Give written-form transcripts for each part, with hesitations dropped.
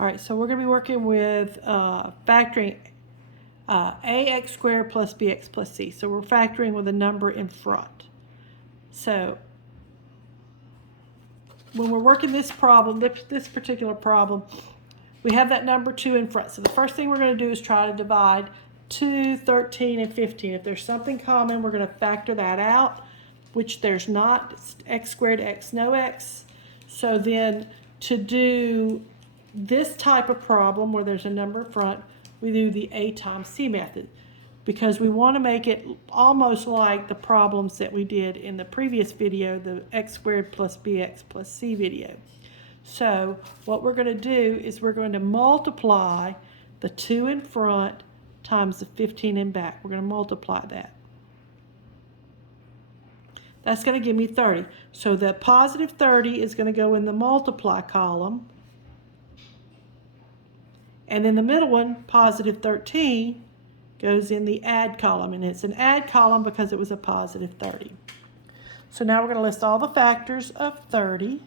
All right, so we're going to be working with factoring ax squared plus bx plus c. So we're factoring with a number in front. So when we're working this problem, this particular problem, we have that number 2 in front. So the first thing we're going to do is try to divide 2, 13, and 15. If there's something common, we're going to factor that out, which there's not. It's x squared, x, no x. So then to do this type of problem where there's a number in front, we do the a times c method, because we want to make it almost like the problems that we did in the previous video, the x squared plus bx plus c video. So what we're going to do is we're going to multiply the 2 in front times the 15 in back. We're going to multiply that. That's going to give me 30. So the positive 30 is going to go in the multiply column. And then the middle one, positive 13, goes in the add column. And it's an add column because it was a positive 30. So now we're going to list all the factors of 30.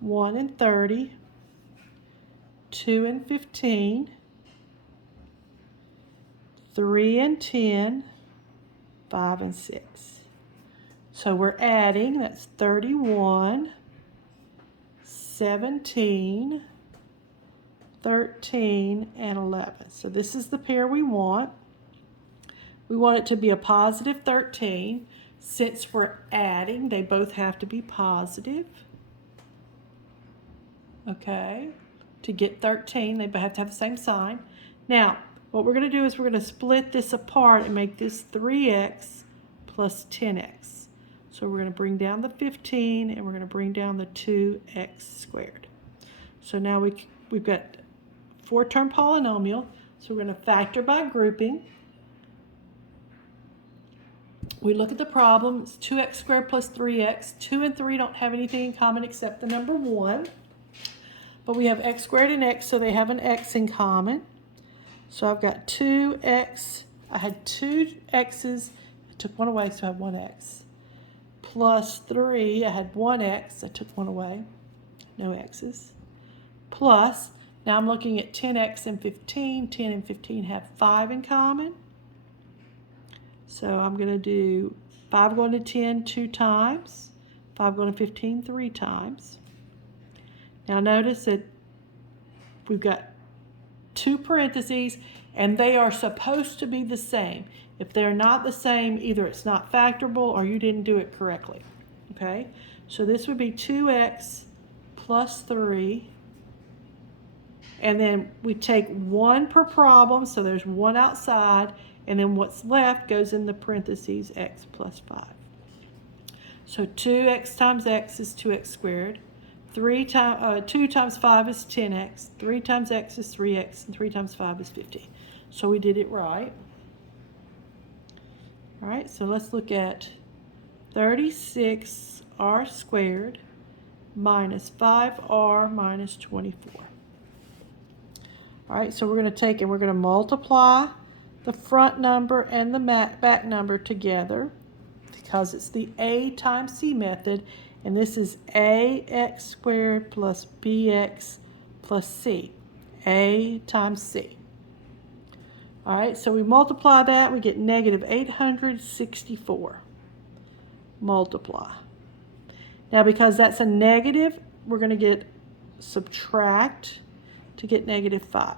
1 and 30, 2 and 15, 3 and 10, 5 and 6. So we're adding, that's 31, 17, 13, and 11. So this is the pair we want. We want it to be a positive 13. Since we're adding, they both have to be positive. Okay, to get 13, they have to have the same sign. Now, what we're going to do is we're going to split this apart and make this 3x plus 10x. So we're going to bring down the 15 and we're going to bring down the 2x squared. So now we've got 4-term polynomial. So we're going to factor by grouping. We look at the problem. It's 2x squared plus 3x. 2 and 3 don't have anything in common except the number 1. But we have x squared and x, so they have an x in common. So I've got 2x. I had 2 x's. I took one away, so I have 1x. Plus 3, I had 1x. I took 1 away. No x's. Plus, now I'm looking at 10x and 15. 10 and 15 have 5 in common. So I'm going to do 5 going to 10 2 times. 5 going to 15 3 times. Now notice that we've got 2 parentheses and they are supposed to be the same. If they're not the same, either it's not factorable or you didn't do it correctly. Okay, so this would be 2x plus 3. And then we take 1 per problem, so there's 1 outside, and then what's left goes in the parentheses x plus 5. So 2x times x is 2x squared. 2 times 5 is 10x, 3 times x is 3x, and 3 times 5 is 50. So we did it right. All right, so let's look at 36r squared minus 5r minus 24. All right, so we're going to take and we're going to multiply the front number and the back number together because it's the a times c method. And this is ax squared plus bx plus c, a times c. All right, so we multiply that, we get negative 864. Multiply. Now because that's a negative, we're going to get subtract to get negative 5.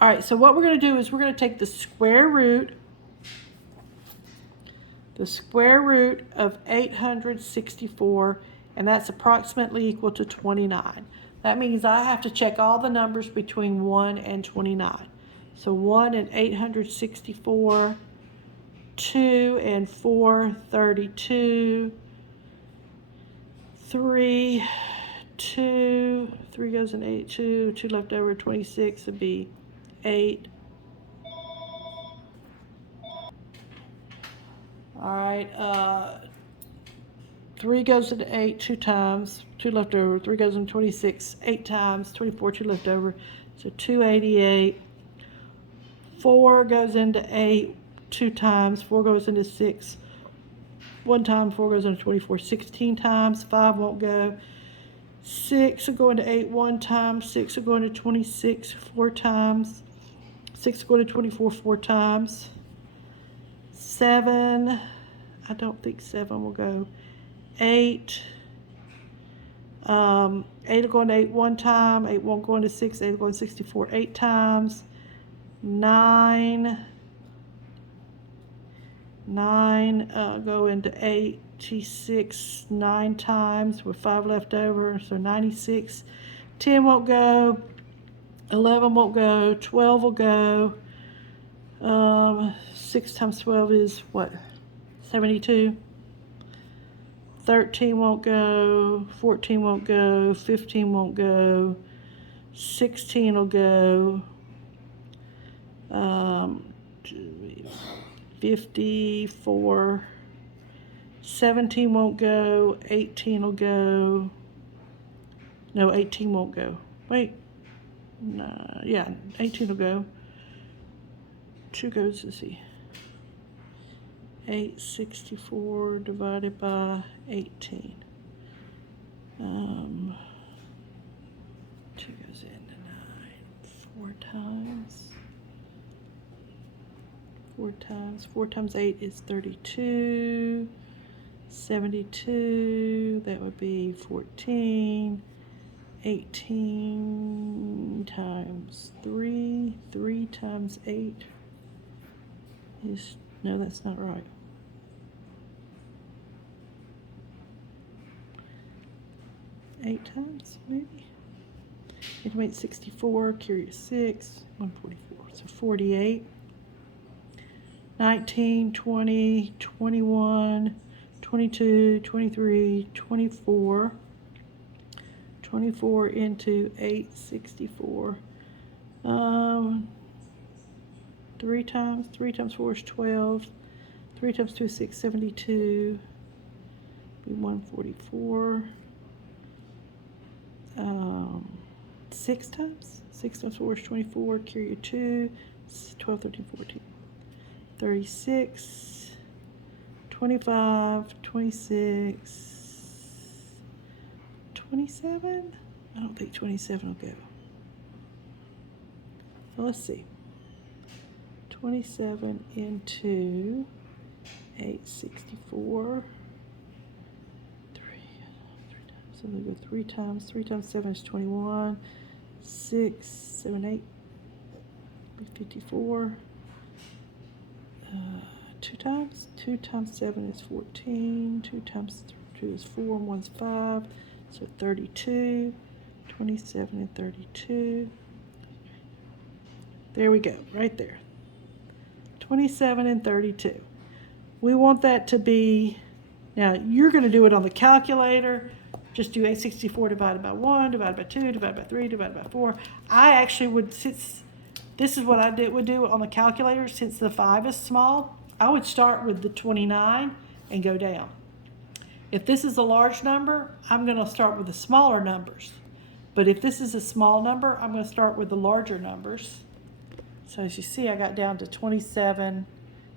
All right, so what we're going to do is we're going to take the square root of 864, and that's approximately equal to 29. That means I have to check all the numbers between 1 and 29. So 1 and 864, 2 and 4, 32, 3, 2, 3 goes in 8, 2 left over, 26 would be 8. All right, 3 goes into 8 2 times, 2 left over, 3 goes into 26 8 times, 24, 2 left over, so 288. 4 goes into 8 2 times, 4 goes into 6 1 time, 4 goes into 24 16 times, 5 won't go, 6 will go into 8 one time. 6 will go into 26 4 times. 6 will go into 24 4 times. 7, I don't think 7 will go. 8, 8 will go into 8 one time. 8 won't go into 6. 8 will go into 64 8 times. 9 go into 86 9 times with 5 left over, so 96. 10 won't go. 11 won't go. 12 will go. 6 times 12 is what? 72. 13 won't go. 14 won't go. 15 won't go. 16 will go. 54. 17 won't go. 18 will go. No, 18 won't go. Wait. No, yeah, 18 will go. 2 goes, let's see. 864 divided by 18. 2 goes into 9. 4 times 8 is 32. 72, that would be 14. 18 times 3. 3 times 8 is, no, that's not right. Eight times, maybe? 8 to 8, 64, carry a 6, 144, so 48. 19, 20, 21, 22, 23, 24. 24 into 864. 3 times 4 is 12. 3 times 2 is 6, 72. Be 144. 6 times 4 is 24. Carry a 2. 12, 13, 14. 36. 25, 26. 27? I don't think 27 will go. Well, let's see. 27 into 864. 3 times. So we go 3 times. 3 times 7 is 21. 6, 7, 8. Be 54. 2 times. 2 times 7 is 14. 2 times 2 is 4. And 1's 5. So 32, 27 and 32. There we go, right there. 27 and 32. We want that to be, now you're going to do it on the calculator. Just do 864 divided by 1, divided by 2, divided by 3, divided by 4. I actually would, since this is what I would do on the calculator, since the 5 is small, I would start with the 29 and go down. If this is a large number, I'm going to start with the smaller numbers. But if this is a small number, I'm going to start with the larger numbers. So as you see, I got down to 27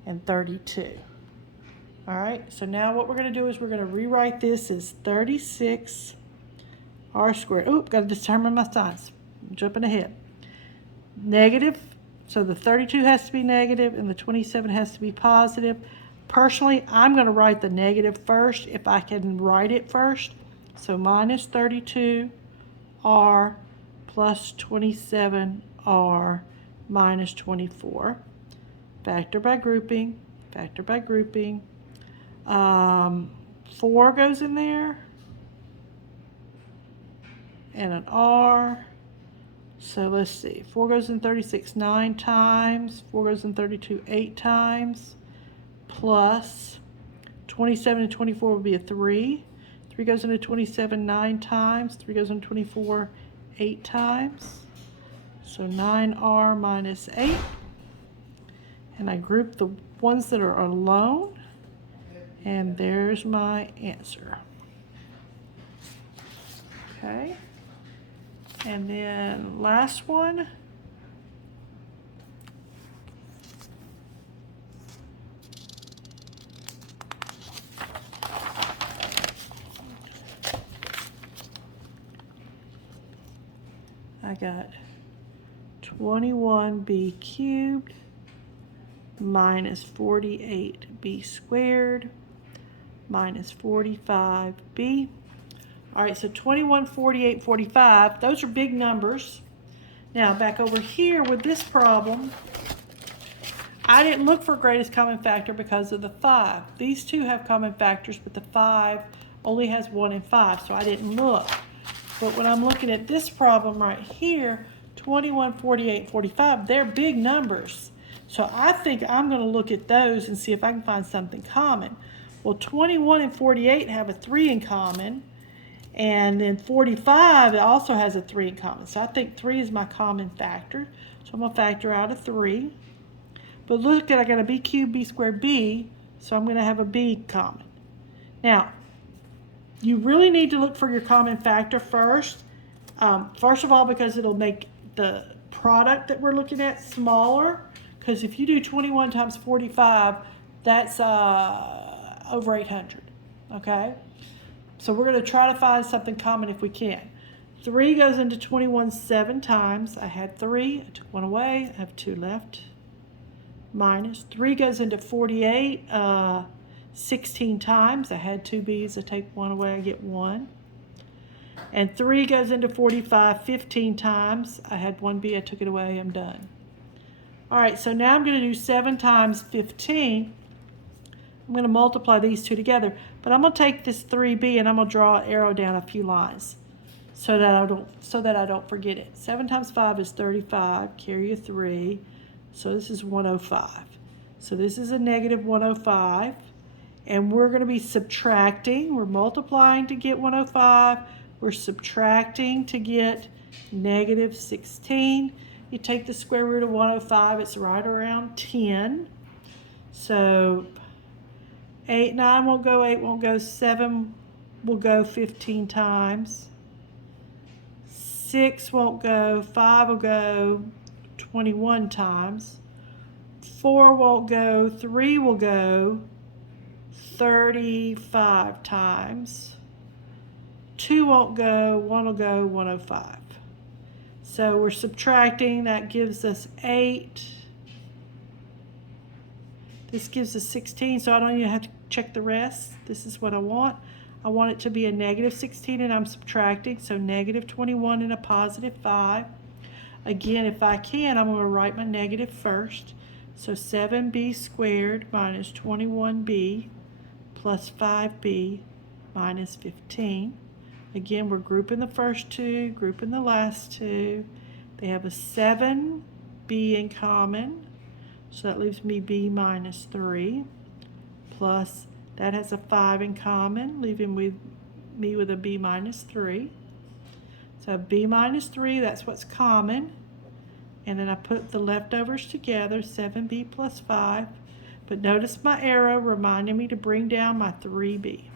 and 32. All right, so now what we're going to do is we're going to rewrite this as 36 r squared. Oop, got to determine my signs. I'm jumping ahead. Negative, so the 32 has to be negative and the 27 has to be positive. Personally, I'm going to write the negative first if I can write it first. So minus 32r plus 27r minus 24. Factor by grouping, factor by grouping. 4 goes in there and an r. So let's see, 4 goes in 36 9 times, 4 goes in 32 8 times. Plus 27 and 24 will be a 3. 3 goes into 27 9 times. 3 goes into 24 8 times. So 9r minus 8. And I group the ones that are alone. And there's my answer. Okay. And then last one. I got 21b cubed minus 48b squared minus 45b. All right, so 21, 48, 45, those are big numbers. Now back over here with this problem, I didn't look for greatest common factor because of the 5. These two have common factors, but the 5 only has 1 and 5, so I didn't look. But when I'm looking at this problem right here, 21, 48, 45, they're big numbers. So I think I'm going to look at those and see if I can find something common. Well, 21 and 48 have a 3 in common, and then 45 also has a 3 in common. So I think 3 is my common factor. So I'm going to factor out a 3. But look at, I got a b cubed, b squared, b, so I'm going to have a b common. Now, you really need to look for your common factor first. First of all, because it'll make the product that we're looking at smaller. Because if you do 21 times 45, that's over 800, okay? So we're going to try to find something common if we can. 3 goes into 21 7 times. I had 3, I took 1 away, I have 2 left. Minus 3 goes into 48 16 times. I had 2 b's, I take 1 away, I get 1. And 3 goes into 45 15 times. I had 1 b, I took it away, I'm done. All right, so now I'm going to do 7 times 15. I'm going to multiply these two together, but I'm going to take this 3b and I'm going to draw an arrow down a few lines so that I don't forget it. 7 times 5 is 35, carry a 3. So this is 105. So this is a negative 105. And we're going to be subtracting. We're multiplying to get 105. We're subtracting to get negative 16. You take the square root of 105. It's right around 10. So 8, 9 won't go, 8 won't go, 7 will go 15 times. 6 won't go, 5 will go 21 times. 4 won't go, 3 will go 35 times. 2 won't go, 1 will go, 105. So we're subtracting, that gives us 8. This gives us 16, so I don't even have to check the rest. This is what I want. I want it to be a negative 16 and I'm subtracting, so negative 21 and a positive 5. Again, if I can, I'm going to write my negative first. So 7b squared minus 21b plus 5b minus 15. Again, we're grouping the first two, grouping the last two. They have a 7b in common, so that leaves me b minus 3, plus that has a 5 in common, leaving me with a b minus 3. So b minus 3, that's what's common. And then I put the leftovers together, 7b plus 5. But notice my arrow reminding me to bring down my 3b.